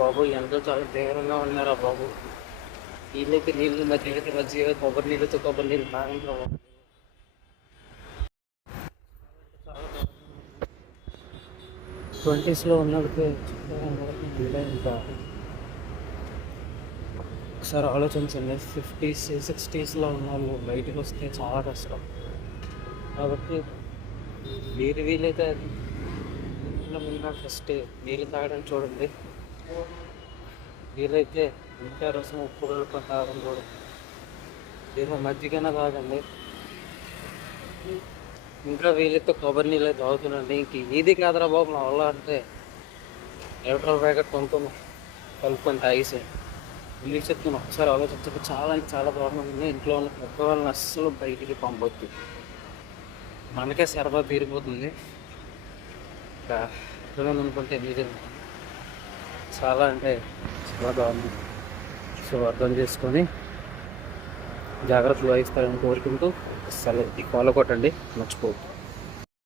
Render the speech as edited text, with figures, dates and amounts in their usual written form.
బాబు ఎంతో చాలా తీవ్రంగా ఉన్నారా బాబు. నీళ్ళకి నీళ్ళు, మధ్యకి మధ్య, కొబ్బరి నీళ్ళతో కొబ్బరి నీళ్ళు తాగండి బాబు. చాలా 20s ఉన్నోడికి ఇంకా ఒకసారి ఆలోచించండి. 50s 60sలో ఉన్న వాళ్ళు బయటకు వస్తే చాలా కష్టం. కాబట్టి వీలైతే ముందుగా ఫస్ట్ నీళ్ళు తాగడానికి చూడండి. వీలైతే ఇంకా రసం ఉప్పు కలుపుకొని తాగడం చూడండి. లేదా మజ్జిగైనా తాగండి. ఇంకా వీలైతే కొబ్బరి నీళ్ళు తాగుతుండండి. ఇంక ఇది కాదురా బాబు నా వల్ల అంటే న్యూట్రల్ ప్యాకెట్ కొనుక్కొని కలుపుకొని తాగేసే. ఇంగ్లీష్ చెప్తున్నా, ఒకసారి ఆలోచించక చాలా చాలా ప్రాబ్లం ఉంది. ఇంట్లో ఉన్న పెద్ద వాళ్ళని అస్సలు బయటికి పంపొద్దు. మనకే సరదా తీరిపోతుంది. ఇంకా అనుకుంటే మీరు చాలా అంటే చాలా బాగుంది. సో అర్థం చేసుకొని జాగ్రత్తలు వహిస్తారని కోరుకుంటూ అసలు ఈ ఫాలో కొట్టండి, మర్చిపోవద్దు.